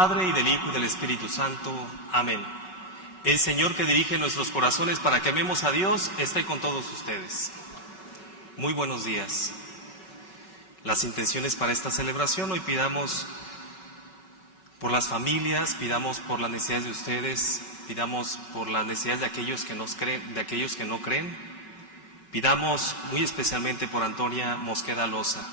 Padre, y del Hijo, y del Espíritu Santo. Amén. El Señor, que dirige nuestros corazones para que amemos a Dios, esté con todos ustedes. Muy buenos días. Las intenciones para esta celebración: hoy pidamos por las familias, pidamos por las necesidades de ustedes, pidamos por las necesidades de aquellos que no creen, pidamos muy especialmente por Antonia Mosqueda Loza.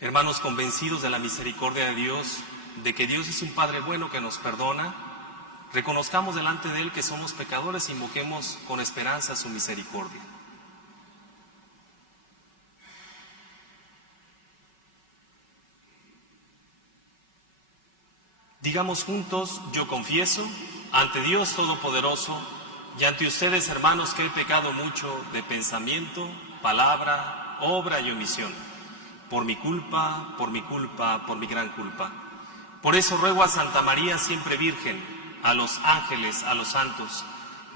Hermanos, convencidos de la misericordia de Dios, de que Dios es un Padre bueno que nos perdona, reconozcamos delante de Él que somos pecadores e invoquemos con esperanza su misericordia. Digamos juntos: yo confieso ante Dios Todopoderoso y ante ustedes, hermanos, que he pecado mucho de pensamiento, palabra, obra y omisión. Por mi culpa, por mi gran culpa. Por eso ruego a Santa María, siempre Virgen, a los ángeles, a los santos,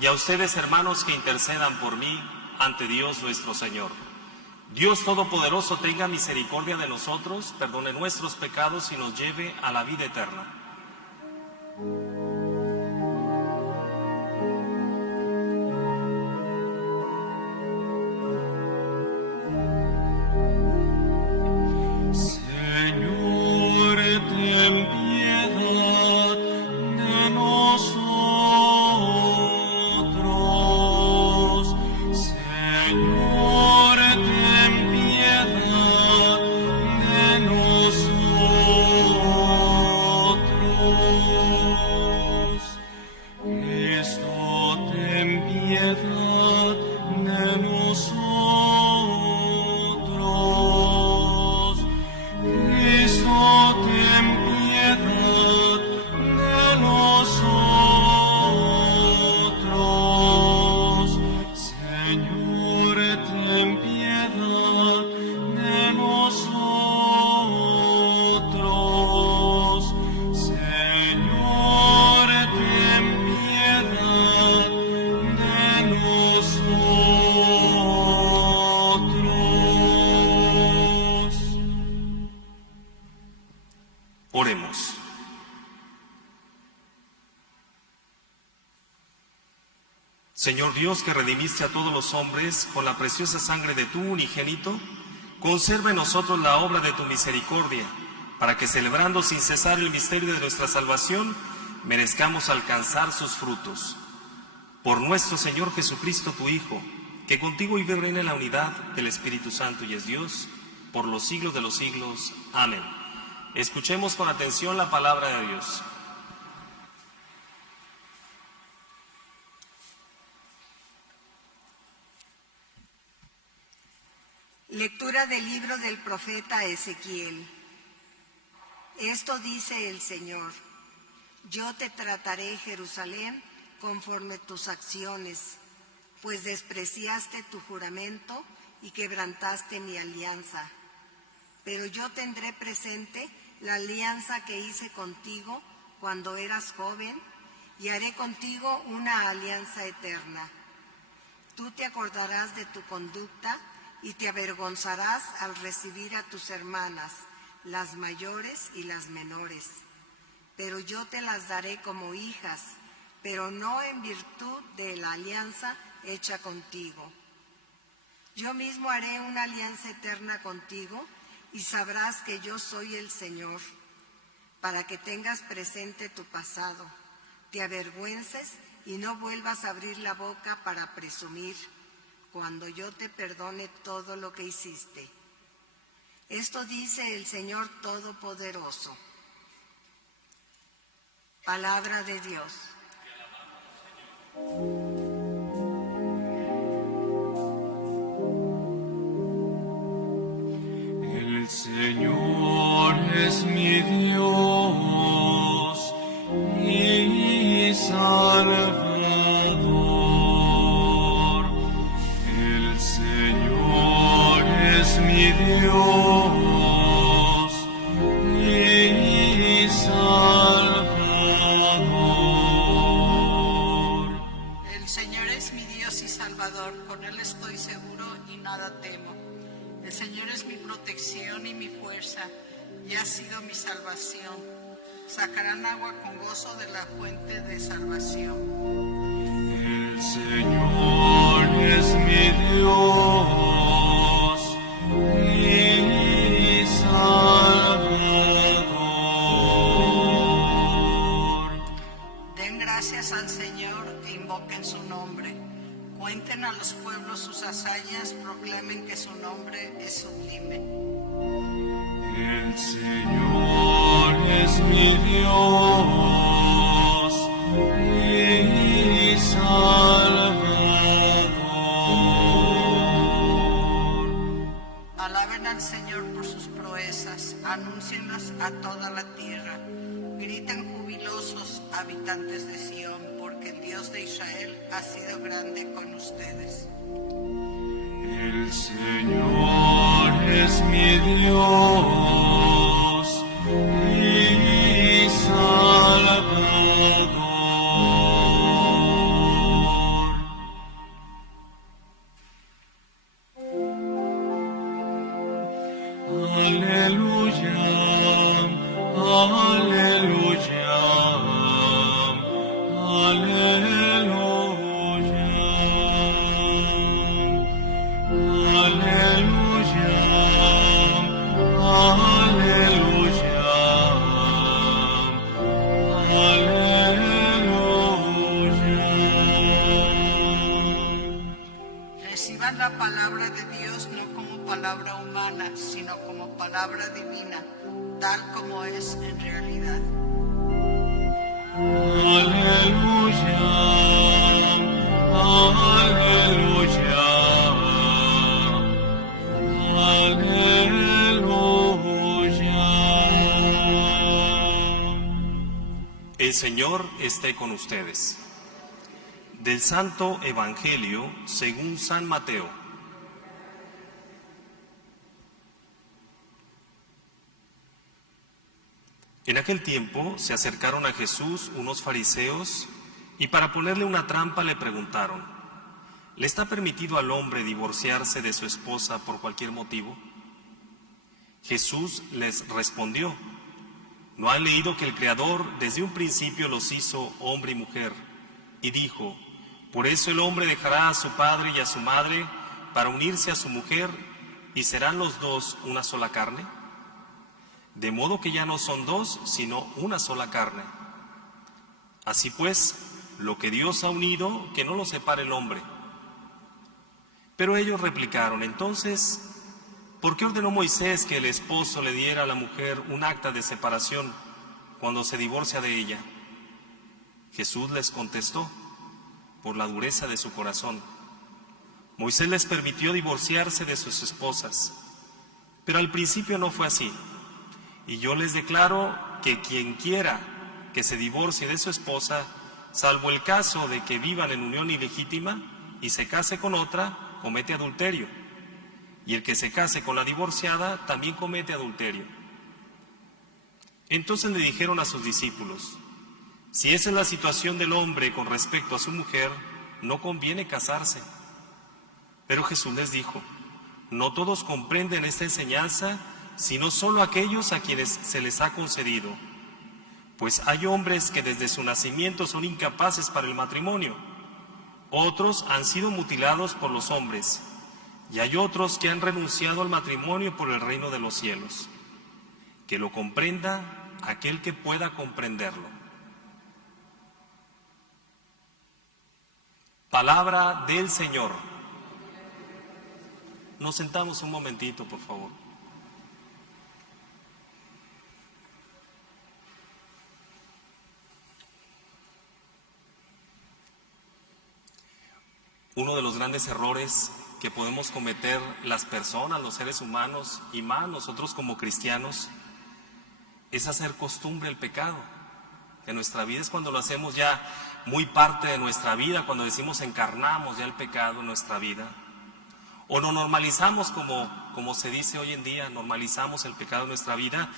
y a ustedes, hermanos, que intercedan por mí ante Dios nuestro Señor. Dios Todopoderoso tenga misericordia de nosotros, perdone nuestros pecados y nos lleve a la vida eterna. Oremos. Señor Dios, que redimiste a todos los hombres con la preciosa sangre de tu unigénito, conserva en nosotros la obra de tu misericordia, para que, celebrando sin cesar el misterio de nuestra salvación, merezcamos alcanzar sus frutos. Por nuestro Señor Jesucristo, tu Hijo, que contigo vive y reina en la unidad del Espíritu Santo y es Dios, por los siglos de los siglos. Amén. Escuchemos con atención la palabra de Dios. Lectura del libro del profeta Ezequiel. Esto dice el Señor: yo te trataré, Jerusalén, conforme tus acciones, pues despreciaste tu juramento y quebrantaste mi alianza. Pero yo tendré presente la alianza que hice contigo cuando eras joven, y haré contigo una alianza eterna. Tú te acordarás de tu conducta y te avergonzarás al recibir a tus hermanas, las mayores y las menores. Pero yo te las daré como hijas, pero no en virtud de la alianza hecha contigo. Yo mismo haré una alianza eterna contigo, y sabrás que yo soy el Señor, para que tengas presente tu pasado, te avergüences y no vuelvas a abrir la boca para presumir, cuando yo te perdone todo lo que hiciste. Esto dice el Señor Todopoderoso. Palabra de Dios. El Señor es mi Dios y Salvador. El Señor es mi Dios y Salvador. El Señor es mi Dios y Salvador, con Él estoy seguro y nada temo. El Señor es mi protección y mi fuerza y has sido mi salvación. Sacarán agua con gozo de la fuente de salvación. El Señor es mi Dios y Salvador. Den gracias al Señor e invoquen su nombre. Cuenten a los pueblos sus hazañas, proclamen que su nombre es sublime. El Señor es mi Dios y Salvador. Alaben al Señor por sus proezas, anúncienlas a toda la tierra. Griten jubilosos, habitantes de Sión, porque el Dios de Israel ha sido grande con ustedes. El Señor es mi Dios y Salvador. Aleluya, aleluya, aleluya. Aleluya, aleluya, aleluya. Reciban la palabra de Dios no como palabra humana, sino como palabra divina, tal como es en realidad. Aleluya, aleluya, aleluya. El Señor esté con ustedes. Del Santo Evangelio según San Mateo. En aquel tiempo se acercaron a Jesús unos fariseos y para ponerle una trampa le preguntaron: ¿le está permitido al hombre divorciarse de su esposa por cualquier motivo? Jesús les respondió: ¿no han leído que el Creador desde un principio los hizo hombre y mujer? Y dijo: por eso el hombre dejará a su padre y a su madre para unirse a su mujer, y serán los dos una sola carne. De modo que ya no son dos, sino una sola carne. Así pues, lo que Dios ha unido, que no lo separe el hombre. Pero ellos replicaron: entonces, ¿por qué ordenó Moisés que el esposo le diera a la mujer un acta de separación cuando se divorcia de ella? Jesús les contestó: por la dureza de su corazón. Moisés les permitió divorciarse de sus esposas, pero al principio no fue así. Y yo les declaro que quien quiera que se divorcie de su esposa, salvo el caso de que vivan en unión ilegítima y se case con otra, comete adulterio. Y el que se case con la divorciada también comete adulterio. Entonces le dijeron a sus discípulos: si esa es la situación del hombre con respecto a su mujer, no conviene casarse. Pero Jesús les dijo: no todos comprenden esta enseñanza, sino solo aquellos a quienes se les ha concedido. Pues hay hombres que desde su nacimiento son incapaces para el matrimonio, otros han sido mutilados por los hombres, y hay otros que han renunciado al matrimonio por el reino de los cielos. Que lo comprenda aquel que pueda comprenderlo. Palabra del Señor. Nos sentamos un momentito, por favor. Uno de los grandes errores que podemos cometer las personas, los seres humanos, y más nosotros como cristianos, es hacer costumbre el pecado. En nuestra vida es cuando lo hacemos ya muy parte de nuestra vida, cuando decimos encarnamos ya el pecado en nuestra vida. O lo normalizamos como se dice hoy en día, normalizamos el pecado en nuestra vida,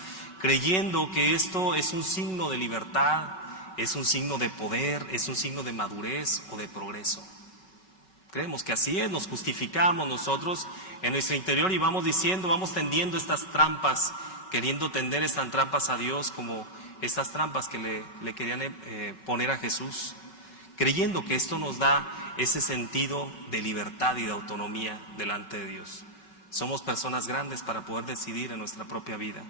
creyendo que esto es un signo de libertad, es un signo de poder, es un signo de madurez o de progreso. Creemos que así es, nos justificamos nosotros en nuestro interior y vamos diciendo, vamos tendiendo estas trampas queriendo tender estas trampas a Dios como estas trampas que le querían poner a Jesús, creyendo que esto nos da ese sentido de libertad y de autonomía delante de Dios. Somos personas grandes para poder decidir en nuestra propia vida.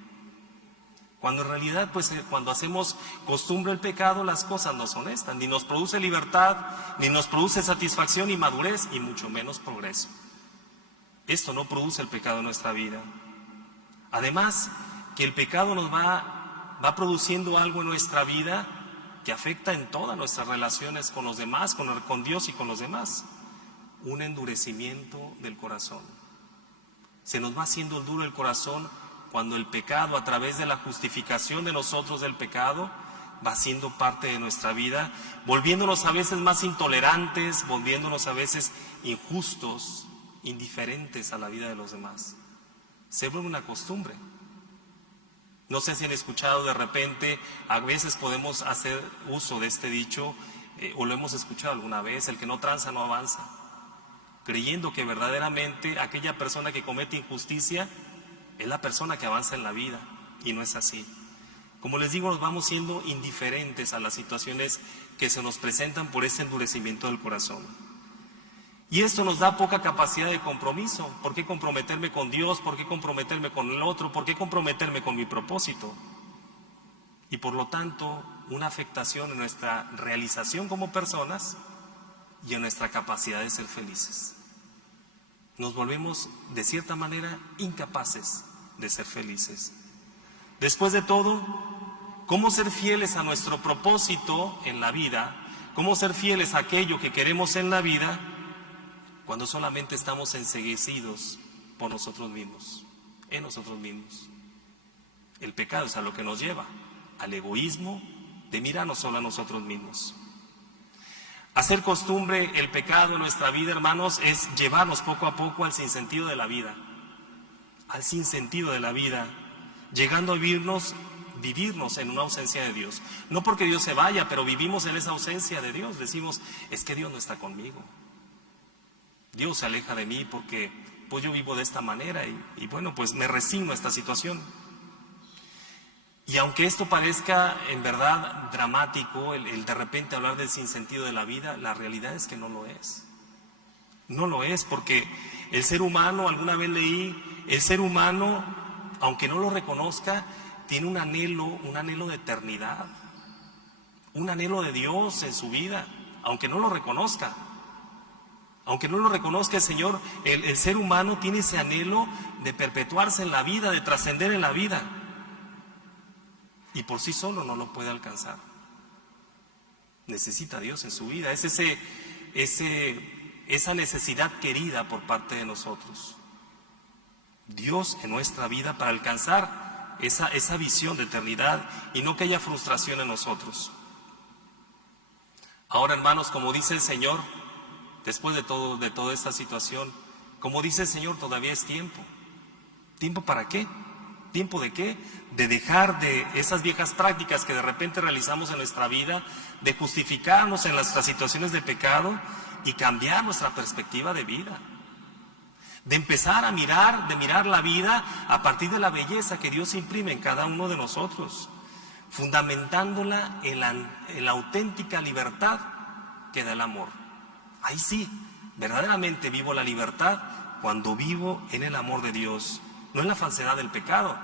Cuando en realidad, pues cuando hacemos costumbre el pecado, las cosas no son estas, ni nos produce libertad, ni nos produce satisfacción y madurez, y mucho menos progreso. Esto no produce el pecado en nuestra vida. Además, que el pecado nos va produciendo algo en nuestra vida que afecta en todas nuestras relaciones con los demás, con Dios y con los demás. Un endurecimiento del corazón. Se nos va haciendo duro el corazón cuando el pecado, a través de la justificación de nosotros del pecado, va siendo parte de nuestra vida, volviéndonos a veces más intolerantes, volviéndonos a veces injustos, indiferentes a la vida de los demás. Se vuelve una costumbre. No sé si han escuchado de repente, a veces podemos hacer uso de este dicho, o lo hemos escuchado alguna vez: el que no tranza no avanza, creyendo que verdaderamente aquella persona que comete injusticia es la persona que avanza en la vida, y no es así. Como les digo, nos vamos siendo indiferentes a las situaciones que se nos presentan por ese endurecimiento del corazón. Y esto nos da poca capacidad de compromiso. ¿Por qué comprometerme con Dios? ¿Por qué comprometerme con el otro? ¿Por qué comprometerme con mi propósito? Y por lo tanto, una afectación en nuestra realización como personas y en nuestra capacidad de ser felices. Nos volvemos, de cierta manera, incapaces de ser felices. Después de todo, ¿cómo ser fieles a nuestro propósito en la vida? ¿Cómo ser fieles a aquello que queremos en la vida cuando solamente estamos enceguecidos por nosotros mismos, en nosotros mismos? El pecado es a lo que nos lleva, al egoísmo de mirarnos solo a nosotros mismos. Hacer costumbre el pecado en nuestra vida, hermanos, es llevarnos poco a poco al sinsentido de la vida, llegando a vivirnos en una ausencia de Dios. No porque Dios se vaya, pero vivimos en esa ausencia de Dios. Decimos, es que Dios no está conmigo. Dios se aleja de mí porque pues yo vivo de esta manera y bueno, pues me resigno a esta situación. Y aunque esto parezca en verdad dramático, el de repente hablar del sinsentido de la vida, la realidad es que no lo es. No lo es, porque el ser humano, alguna vez leí, el ser humano, aunque no lo reconozca, tiene un anhelo de eternidad, un anhelo de Dios en su vida, aunque no lo reconozca. Aunque no lo reconozca el Señor, el ser humano tiene ese anhelo de perpetuarse en la vida, de trascender en la vida. Y por sí solo no lo puede alcanzar. Necesita a Dios en su vida. Es esa necesidad querida por parte de nosotros. Dios en nuestra vida para alcanzar esa visión de eternidad y no que haya frustración en nosotros. Ahora, hermanos, como dice el Señor, después de toda esta situación, como dice el Señor, todavía es tiempo. ¿Tiempo para qué? ¿Tiempo de qué? De dejar de esas viejas prácticas que de repente realizamos en nuestra vida, de justificarnos en nuestras situaciones de pecado y cambiar nuestra perspectiva de vida. De empezar a mirar la vida a partir de la belleza que Dios imprime en cada uno de nosotros, fundamentándola en la auténtica libertad que da el amor. Ahí sí, verdaderamente vivo la libertad cuando vivo en el amor de Dios, no en la falsedad del pecado,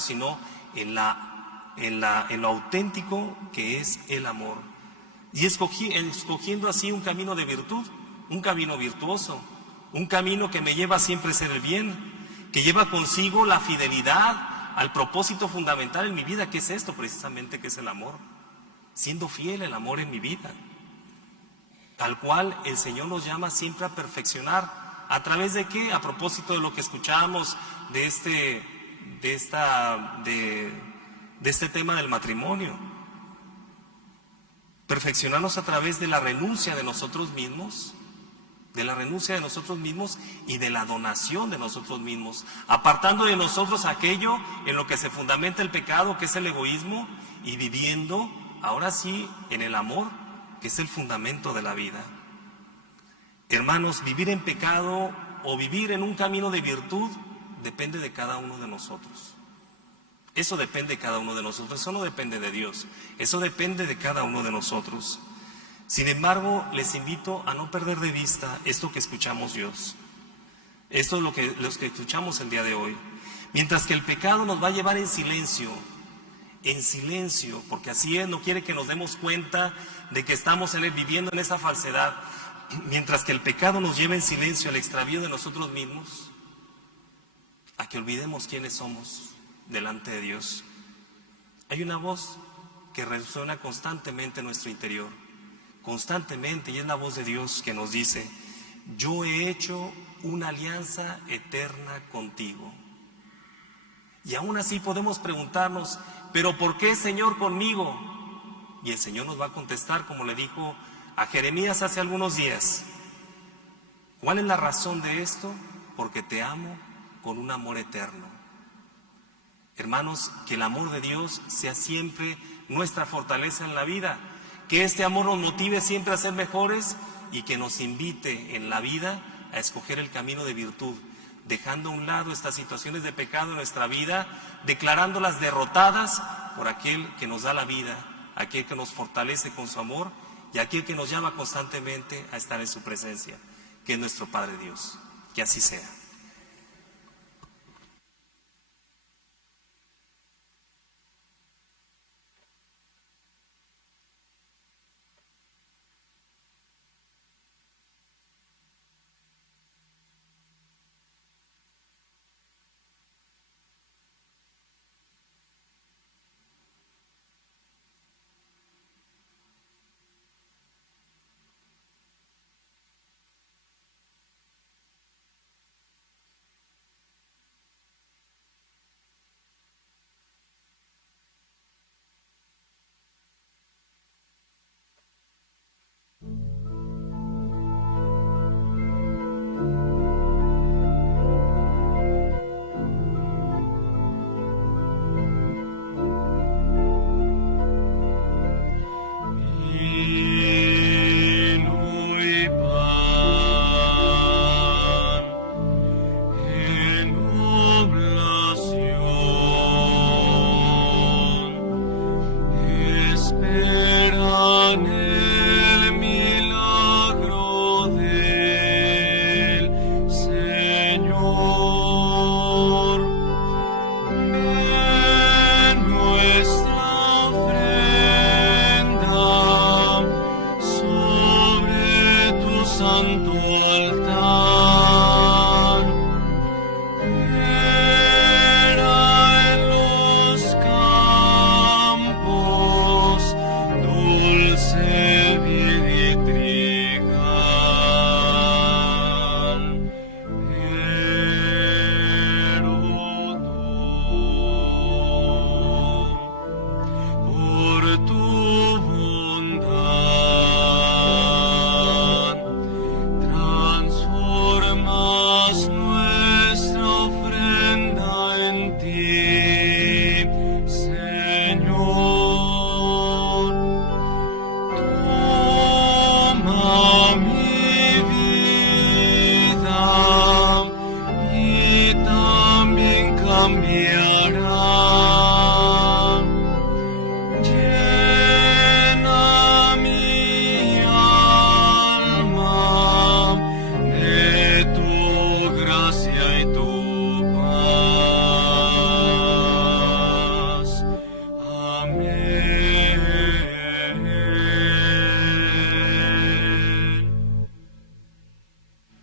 sino en lo auténtico que es el amor. Y escogiendo así un camino de virtud, un camino virtuoso, un camino que me lleva a siempre a hacer el bien, que lleva consigo la fidelidad al propósito fundamental en mi vida, que es esto precisamente, que es el amor, siendo fiel el amor en mi vida, tal cual el Señor nos llama siempre a perfeccionar. ¿A través de qué? A propósito de lo que escuchábamos de este tema del matrimonio. Perfeccionarnos a través de la renuncia de nosotros mismos, y de la donación de nosotros mismos, apartando de nosotros aquello en lo que se fundamenta el pecado, que es el egoísmo, y viviendo ahora sí en el amor, que es el fundamento de la vida. Hermanos, vivir en pecado o vivir en un camino de virtud depende de cada uno de nosotros. Eso depende de cada uno de nosotros, eso no depende de Dios, eso depende de cada uno de nosotros. Sin embargo, les invito a no perder de vista esto que escuchamos Dios. Esto es los que escuchamos el día de hoy. Mientras que el pecado nos va a llevar en silencio, porque así es, no quiere que nos demos cuenta de que estamos viviendo en esa falsedad. Mientras que el pecado nos lleva en silencio al extravío de nosotros mismos, a que olvidemos quiénes somos delante de Dios. Hay una voz que resuena constantemente en nuestro interior, constantemente, y es la voz de Dios que nos dice: yo he hecho una alianza eterna contigo. Y aún así podemos preguntarnos: ¿pero por qué, Señor, conmigo? Y el Señor nos va a contestar como le dijo a Jeremías hace algunos días: ¿cuál es la razón de esto? Porque te amo con un amor eterno. Hermanos, que el amor de Dios sea siempre nuestra fortaleza en la vida, que este amor nos motive siempre a ser mejores y que nos invite en la vida a escoger el camino de virtud, dejando a un lado estas situaciones de pecado en nuestra vida, declarándolas derrotadas por aquel que nos da la vida, aquel que nos fortalece con su amor y aquel que nos llama constantemente a estar en su presencia, que es nuestro Padre Dios. Que así sea.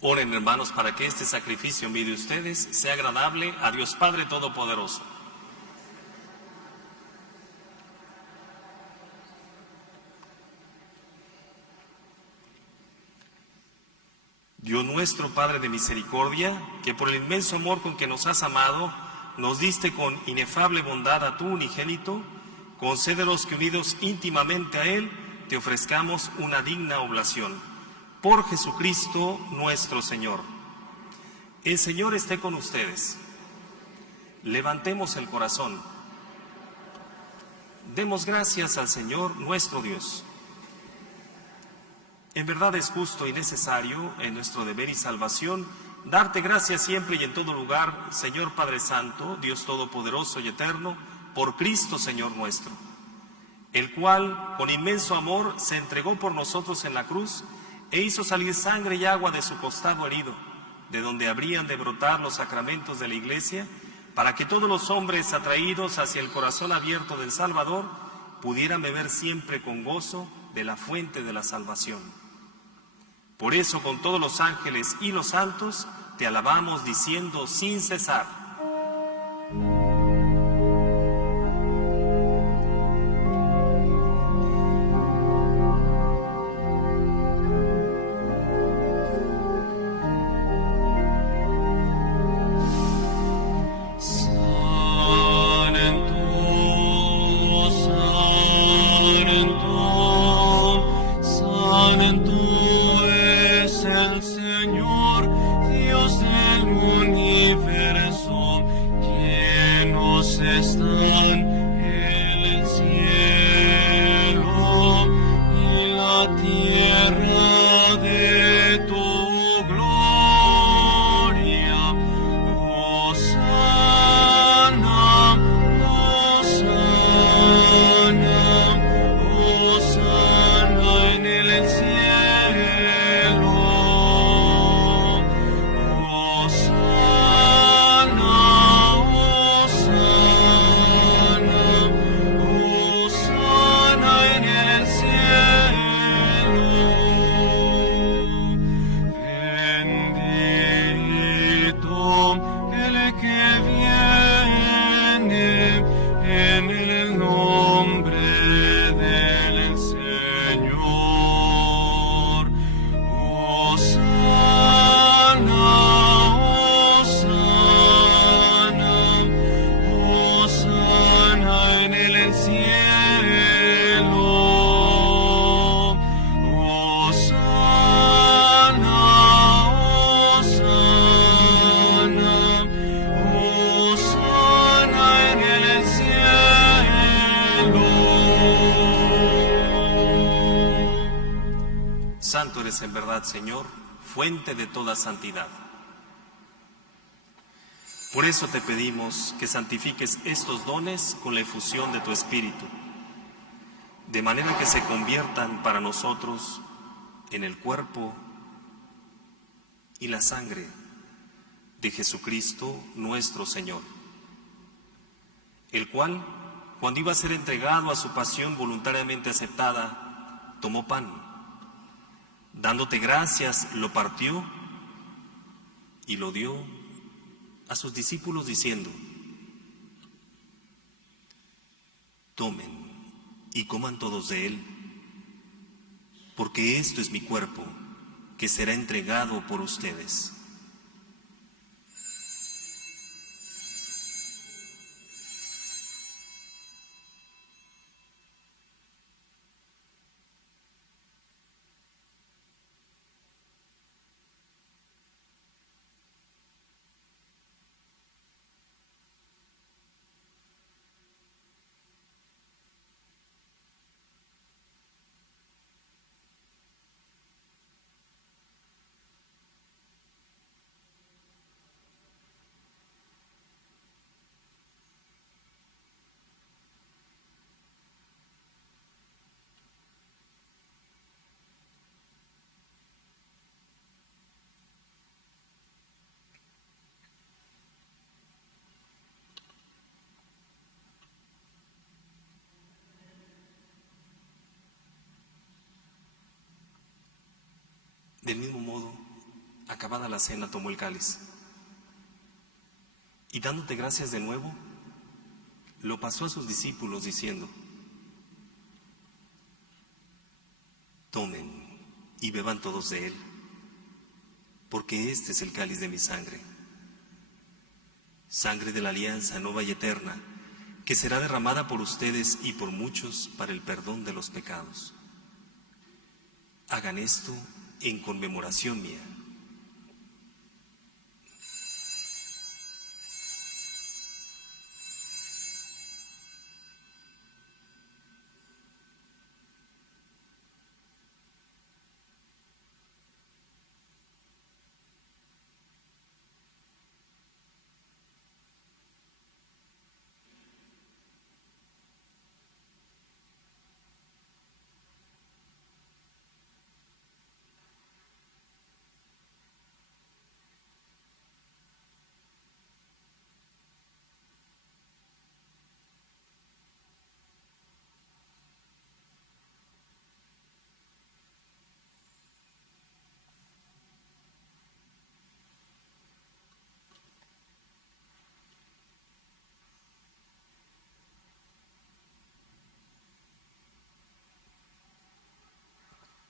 Oren, hermanos, para que este sacrificio en medio de ustedes sea agradable a Dios Padre Todopoderoso. Dios nuestro, Padre de misericordia, que por el inmenso amor con que nos has amado, nos diste con inefable bondad a tu unigénito, concédenos que unidos íntimamente a Él, te ofrezcamos una digna oblación. Por Jesucristo nuestro Señor. El Señor esté con ustedes. Levantemos el corazón. Demos gracias al Señor nuestro Dios. En verdad es justo y necesario, en nuestro deber y salvación, darte gracias siempre y en todo lugar, Señor Padre Santo, Dios Todopoderoso y Eterno, por Cristo Señor nuestro, el cual con inmenso amor se entregó por nosotros en la cruz e hizo salir sangre y agua de su costado herido, de donde habrían de brotar los sacramentos de la Iglesia, para que todos los hombres atraídos hacia el corazón abierto del Salvador pudieran beber siempre con gozo de la fuente de la salvación. Por eso, con todos los ángeles y los santos, te alabamos diciendo sin cesar: Santo es el Señor, Dios del universo, llenos están el cielo y la tierra de tu gloria. Hosana, Hosana, Hosana en el cielo. Hosana, Hosana, Hosana en el cielo. Bendito el que viene en el nombre del Señor. Hosana, Hosana, Hosana en el cielo. Hosana, Hosana, Hosana en el cielo. Santo eres en verdad, Señor, fuente de toda santidad. Por eso te pedimos que santifiques estos dones con la efusión de tu Espíritu, de manera que se conviertan para nosotros en el cuerpo y la sangre de Jesucristo nuestro Señor, el cual, cuando iba a ser entregado a su pasión voluntariamente aceptada, tomó pan, dándote gracias, lo partió y lo dio a sus discípulos diciendo: tomen y coman todos de él, porque esto es mi cuerpo, que será entregado por ustedes. Del mismo modo, acabada la cena, tomó el cáliz y dándote gracias de nuevo, lo pasó a sus discípulos diciendo: tomen y beban todos de él, porque este es el cáliz de mi sangre, sangre de la alianza nueva y eterna, que será derramada por ustedes y por muchos para el perdón de los pecados. Hagan esto en conmemoración mía.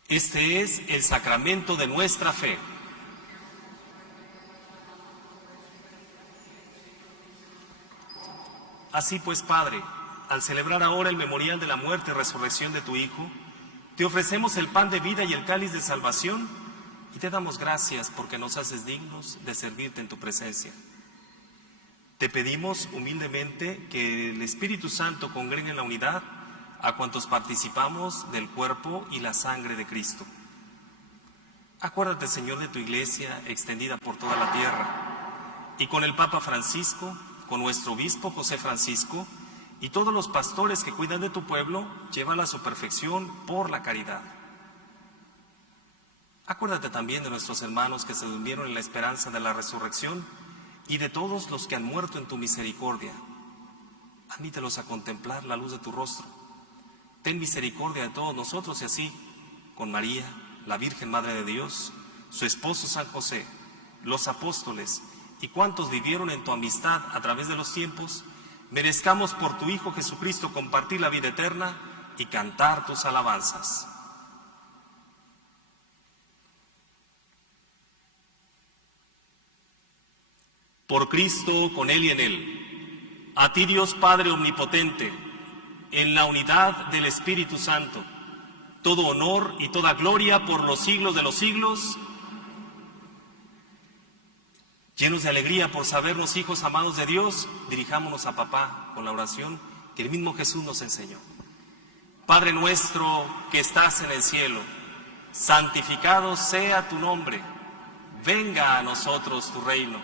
Este es el sacramento de nuestra fe. Así pues, Padre, al celebrar ahora el memorial de la muerte y resurrección de tu Hijo, te ofrecemos el pan de vida y el cáliz de salvación y te damos gracias porque nos haces dignos de servirte en tu presencia. Te pedimos humildemente que el Espíritu Santo congregue en la unidad a cuantos participamos del cuerpo y la sangre de Cristo. Acuérdate, Señor, de tu iglesia extendida por toda la tierra y con el Papa Francisco, con nuestro obispo José Francisco y todos los pastores que cuidan de tu pueblo, llévala a su perfección por la caridad. Acuérdate también de nuestros hermanos que se durmieron en la esperanza de la resurrección y de todos los que han muerto en tu misericordia. Admítelos a contemplar la luz de tu rostro. Ten misericordia de todos nosotros y así, con María, la Virgen Madre de Dios, su esposo San José, los apóstoles y cuantos vivieron en tu amistad a través de los tiempos, merezcamos por tu Hijo Jesucristo compartir la vida eterna y cantar tus alabanzas. Por Cristo, con Él y en Él, a ti Dios Padre Omnipotente, en la unidad del Espíritu Santo, todo honor y toda gloria por los siglos de los siglos. Llenos de alegría por sabernos hijos amados de Dios, dirijámonos a Papá con la oración que el mismo Jesús nos enseñó. Padre nuestro que estás en el cielo, santificado sea tu nombre, venga a nosotros tu reino,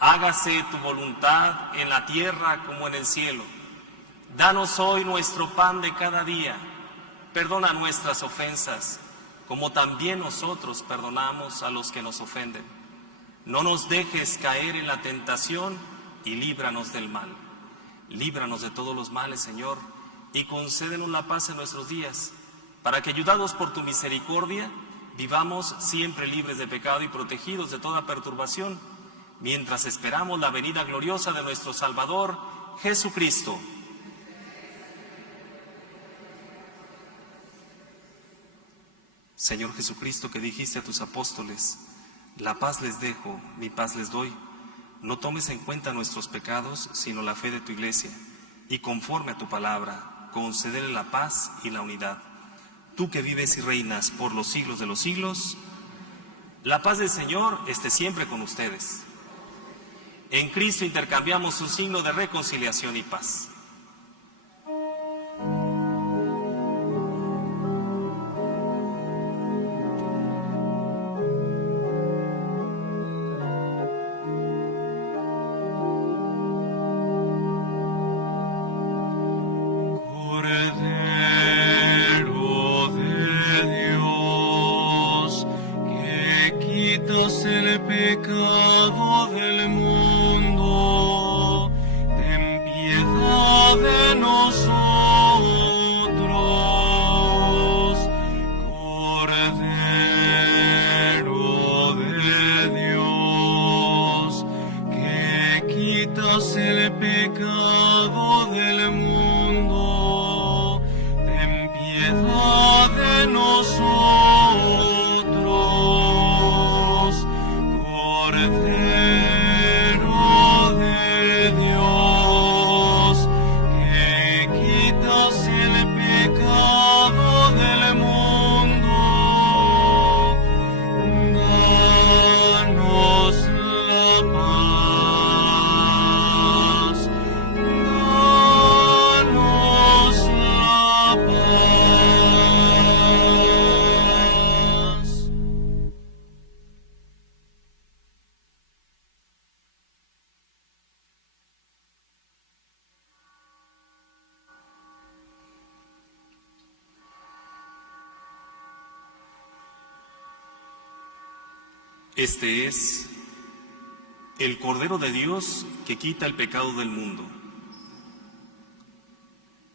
hágase tu voluntad en la tierra como en el cielo. Danos hoy nuestro pan de cada día, perdona nuestras ofensas, como también nosotros perdonamos a los que nos ofenden. No nos dejes caer en la tentación y líbranos del mal. Líbranos de todos los males, Señor, y concédenos la paz en nuestros días, para que, ayudados por tu misericordia, vivamos siempre libres de pecado y protegidos de toda perturbación, mientras esperamos la venida gloriosa de nuestro Salvador, Jesucristo. Señor Jesucristo, que dijiste a tus apóstoles: la paz les dejo, mi paz les doy. No tomes en cuenta nuestros pecados, sino la fe de tu iglesia, y conforme a tu palabra, concédele la paz y la unidad. Tú que vives y reinas por los siglos de los siglos, la paz del Señor esté siempre con ustedes. En Cristo intercambiamos un signo de reconciliación y paz. Cordero de Dios, que quitas el pecado del mundo, ten piedad de nosotros. Cordero de Dios, que quitas el pecado del mundo, ten piedad de nosotros. Cordero de Dios, que quitas el pecado del mundo, danos la paz, danos la paz. Este es el Cordero de Dios que quita el pecado del mundo.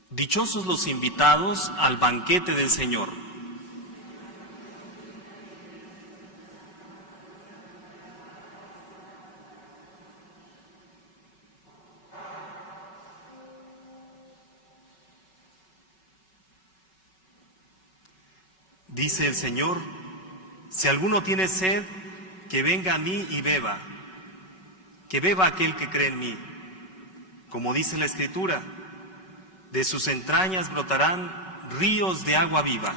Dichosos los invitados al banquete del Señor. Dice el Señor, si alguno tiene sed, que venga a mí y beba, que beba aquel que cree en mí. Como dice la Escritura, de sus entrañas brotarán ríos de agua viva.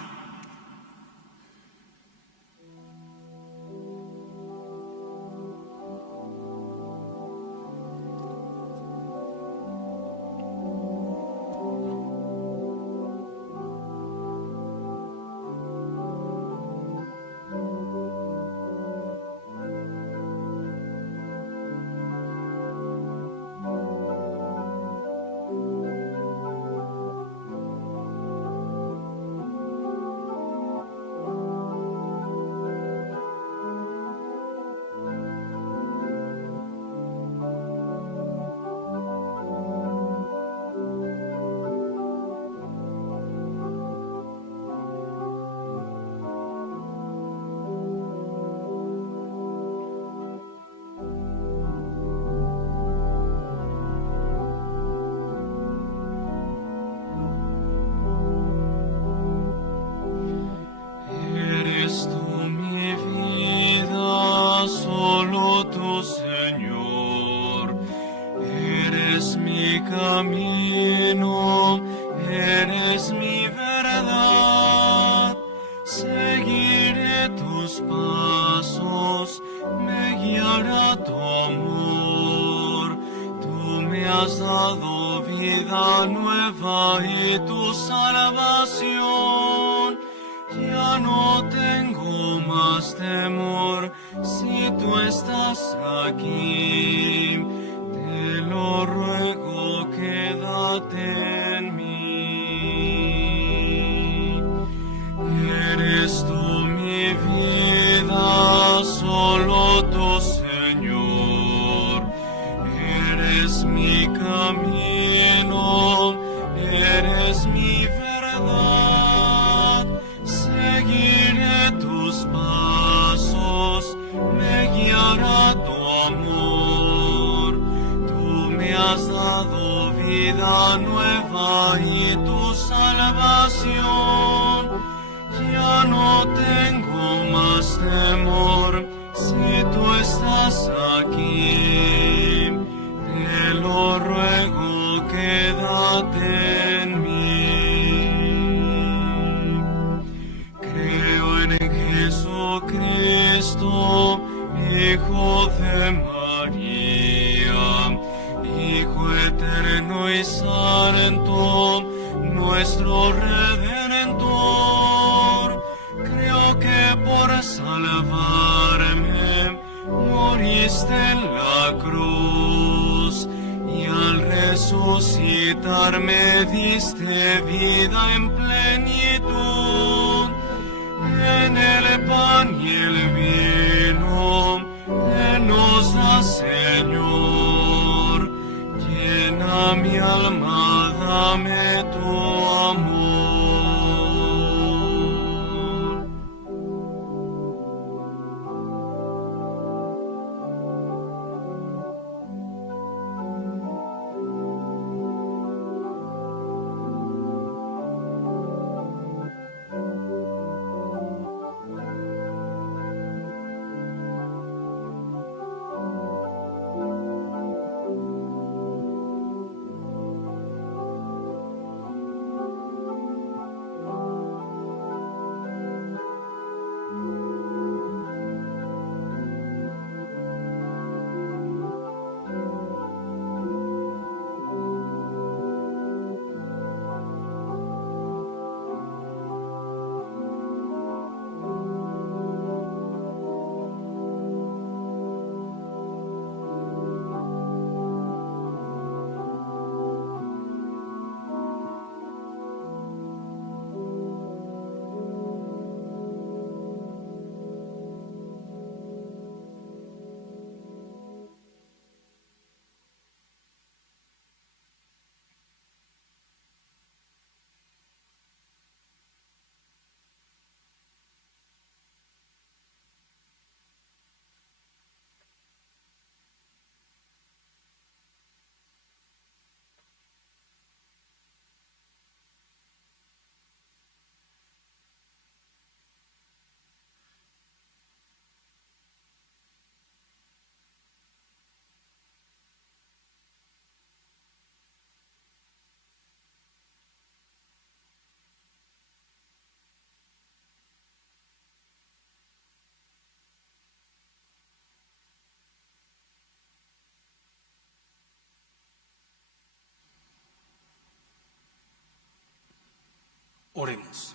Eres tú mi vida, solo tú, Señor. Eres mi camino, eres mi verdad. Seguiré tus pasos, me guiará tu amor. Tú me has dado vida nueva y tu salvación. Ya no tengo más temor si tú estás aquí. Te lo ruego, quédate en mí. Eres tú mi vida, solo tú, Señor. Eres mi camino, eres mi verdad. Seguiré tus pasos, me guiará tu amor. Tú me has dado vida nueva y tu salvación. Ya no tengo más temor si tú estás aquí. Te lo ruego, quédate en mí. Creo en Jesucristo, Hijo de María, Hijo eterno y santo, nuestro Redentor. Creo que por salvarme moriste en la cruz y al resucitar me diste vida en plenitud. En el pan y el vino nos da, Señor. Llena mi alma, dame tu amor. Oremos.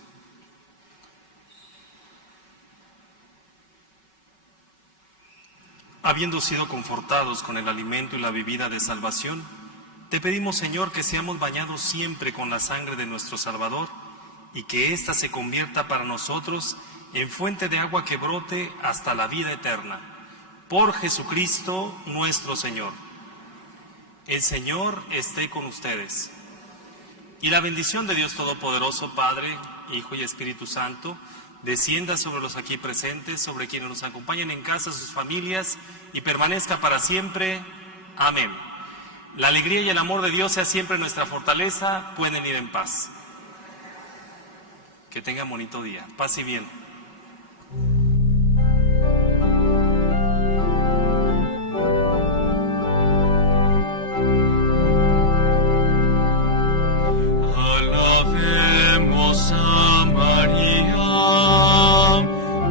Habiendo sido confortados con el alimento y la bebida de salvación, te pedimos, Señor, que seamos bañados siempre con la sangre de nuestro Salvador y que ésta se convierta para nosotros en fuente de agua que brote hasta la vida eterna. Por Jesucristo nuestro Señor. El Señor esté con ustedes. Y la bendición de Dios Todopoderoso, Padre, Hijo y Espíritu Santo, descienda sobre los aquí presentes, sobre quienes nos acompañan en casa, sus familias, y permanezca para siempre. Amén. La alegría y el amor de Dios sea siempre nuestra fortaleza. Pueden ir en paz. Que tengan bonito día. Paz y bien. Alabemos a María,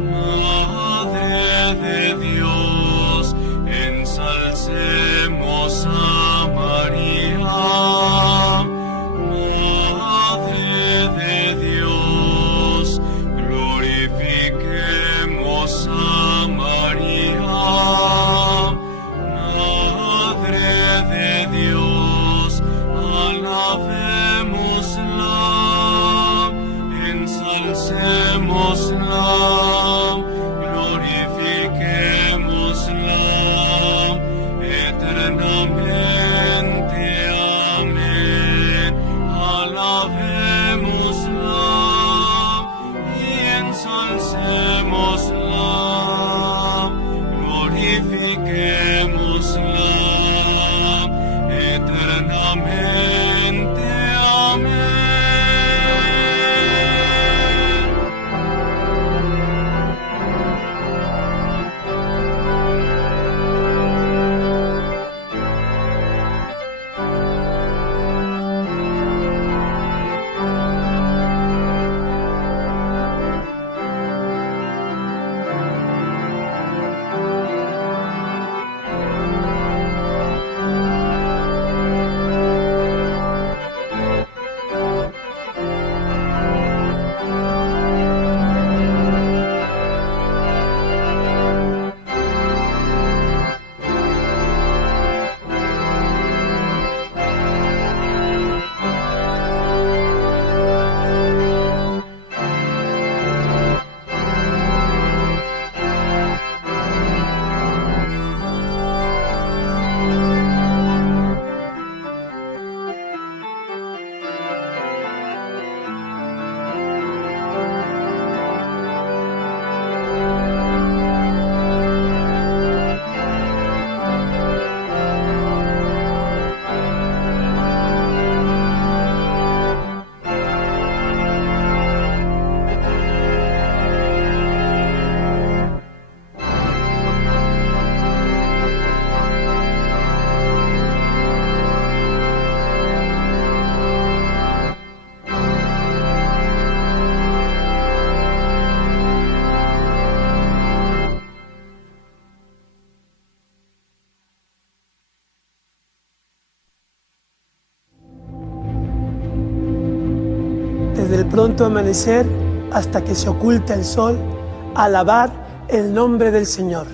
Madre de Dios, ensalcemos a María, Madre de Dios, glorifiquemos a María, Madre de Dios, alabémosla, ensalcémosla, glorifiquémosla eternamente. Amén. Alabémosla y ensalcémosla, glorifiquémosla eternamente. Amén. Desde el pronto amanecer hasta que se oculta el sol, alabar el nombre del Señor.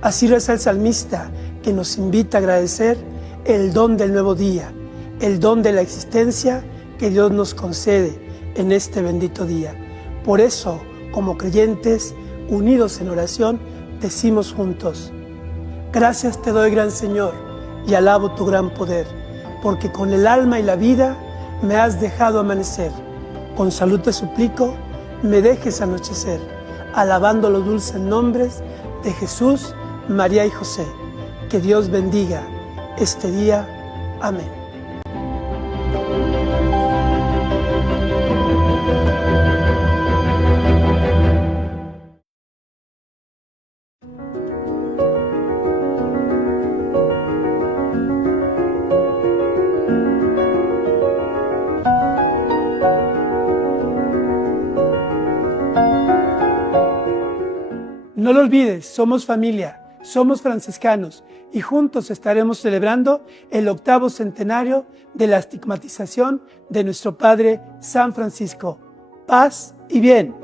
Así reza el salmista, que nos invita a agradecer el don del nuevo día, el don de la existencia que Dios nos concede en este bendito día. Por eso, como creyentes, unidos en oración, decimos juntos: gracias te doy, gran Señor, y alabo tu gran poder, porque con el alma y la vida me has dejado amanecer. Con salud te suplico, me dejes anochecer, alabando los dulces nombres de Jesús, María y José. Que Dios bendiga este día. Amén. No lo olvides, somos familia, somos franciscanos y juntos estaremos celebrando el 8º centenario de la estigmatización de nuestro Padre San Francisco. paz y bien.